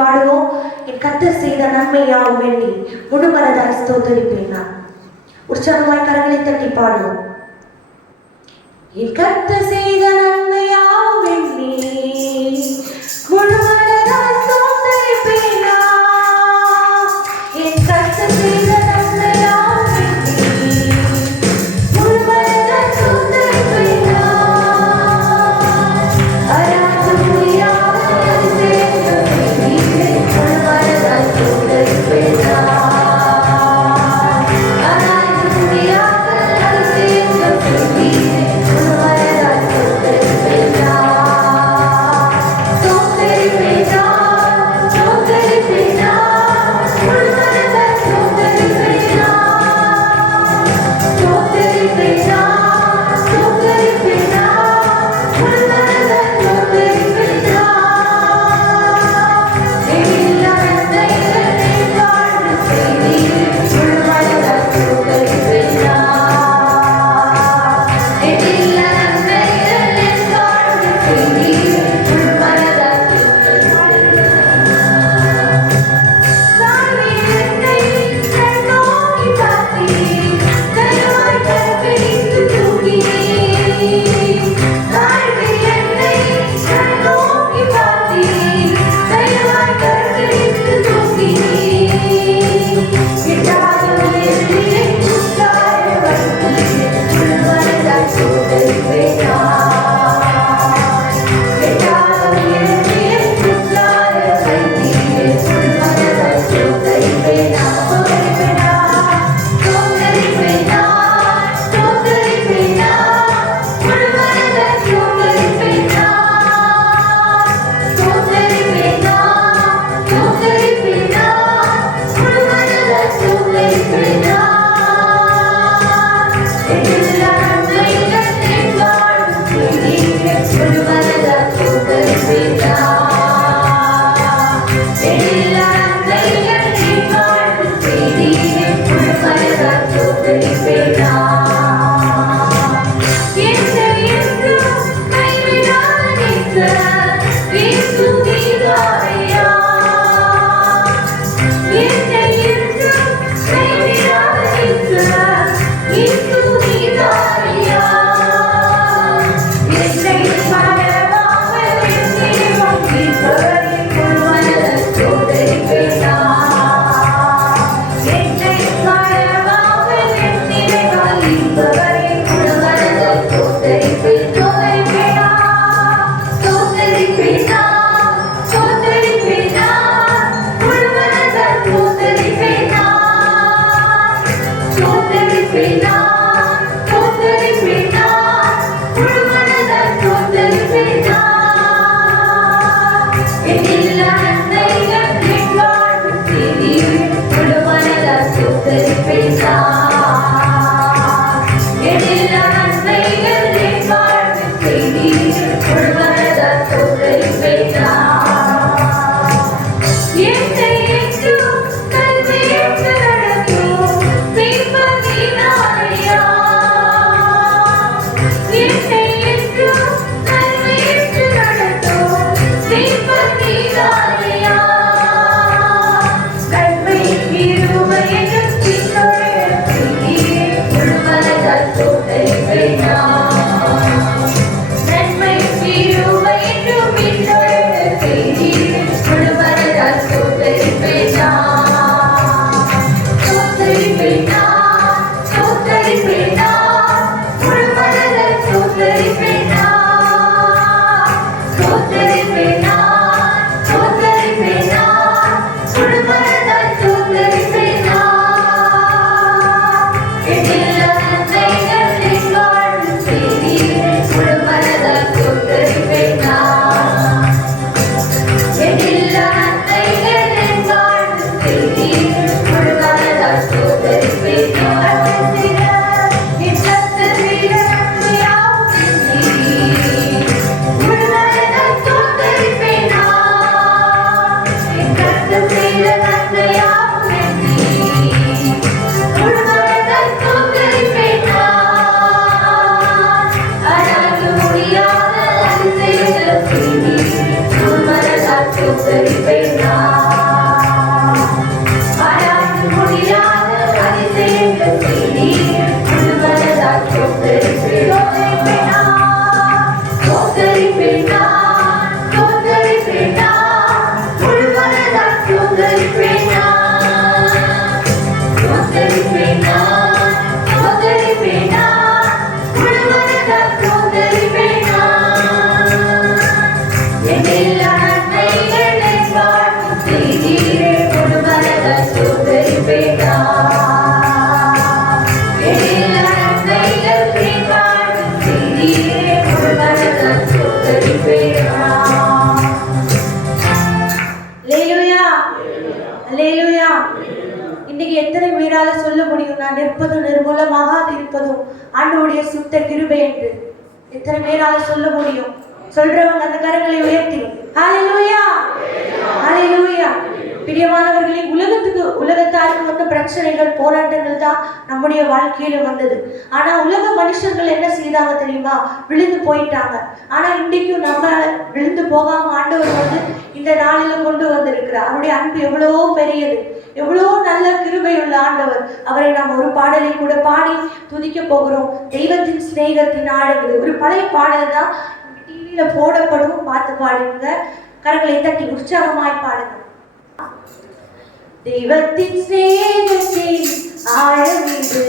பாடுவோம். என் கர்த்தர் செய்த நன்மை யாவும் எண்ணி முழு மனதாய் ஸ்தோத்தரிப்பேன். நான் உற்சாகமாய் கரங்களை தட்டி பாடுவோம். என் கர்த்தர் செய்த நன்மை யாவும் எண்ணி முழு மனதாய் ஸ்தோத்தரிப்பேன். என் கர்த்தர் செய்த நன்மை யாவும் எண்ணி முழு மனதாய் ஸ்தோத்தரிப்பேன். Happy birthday. அல்லேலூயா. இன்னைக்கு எத்தனை பேரால சொல்ல முடியும், நான் நிற்பதும் நிர்மூலமாகாது இருப்பதும் ஆண்டவருடைய சுத்த கிருபை என்று? எத்தனை பேரால சொல்ல முடியும்? சொல்றவங்க அந்த கரங்களை உயர்த்தி ஹல்லேலூயா, ஹல்லேலூயா. பிரியமானவர்களே, உலகத்தாருக்கு வந்த பிரச்சனைகள், போராட்டங்கள் தான் நம்முடைய வாழ்க்கையில வந்தது. ஆனா உலக மனுஷர்கள் என்ன செய்தாங்க தெரியுமா? விழுந்து போயிட்டாங்க. ஆனா இன்றைக்கும் நம்ம விழுந்து போகாம ஆண்டவர் வந்து இந்த நாளில கொண்டு வந்திருக்கிறார். அவருடைய அன்பு எவ்வளவோ பெரியது, எவ்வளவோ நல்ல கிருபையுள்ள ஆண்டவர். அவரை நாம் ஒரு பாடலை கூட பாடி துதிக்க போகிறோம். தெய்வத்தின் சிநேகத்தின் ஆழங்கள், ஒரு பழைய பாடல் தான் டிவியில போடப்படும். பார்த்து பாடுங்க, கரங்களை தட்டி உற்சாகமாய் பாடுங்க. தெய்வத்தின் சிநேகத்தின் ஆழமிது,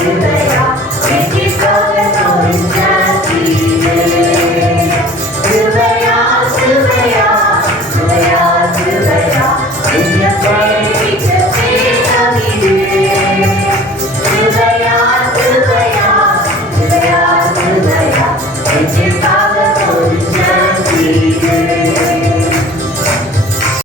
சிலுவையா வெற்றிக்காக தோன்றினார் சிலுவையா சிலுவையா சிலுவையா சிலுவையா நெஞ்சத்தை விட்டு பேசவிடு சிலுவையா சிலுவையா சிலுவையா சிலுவையா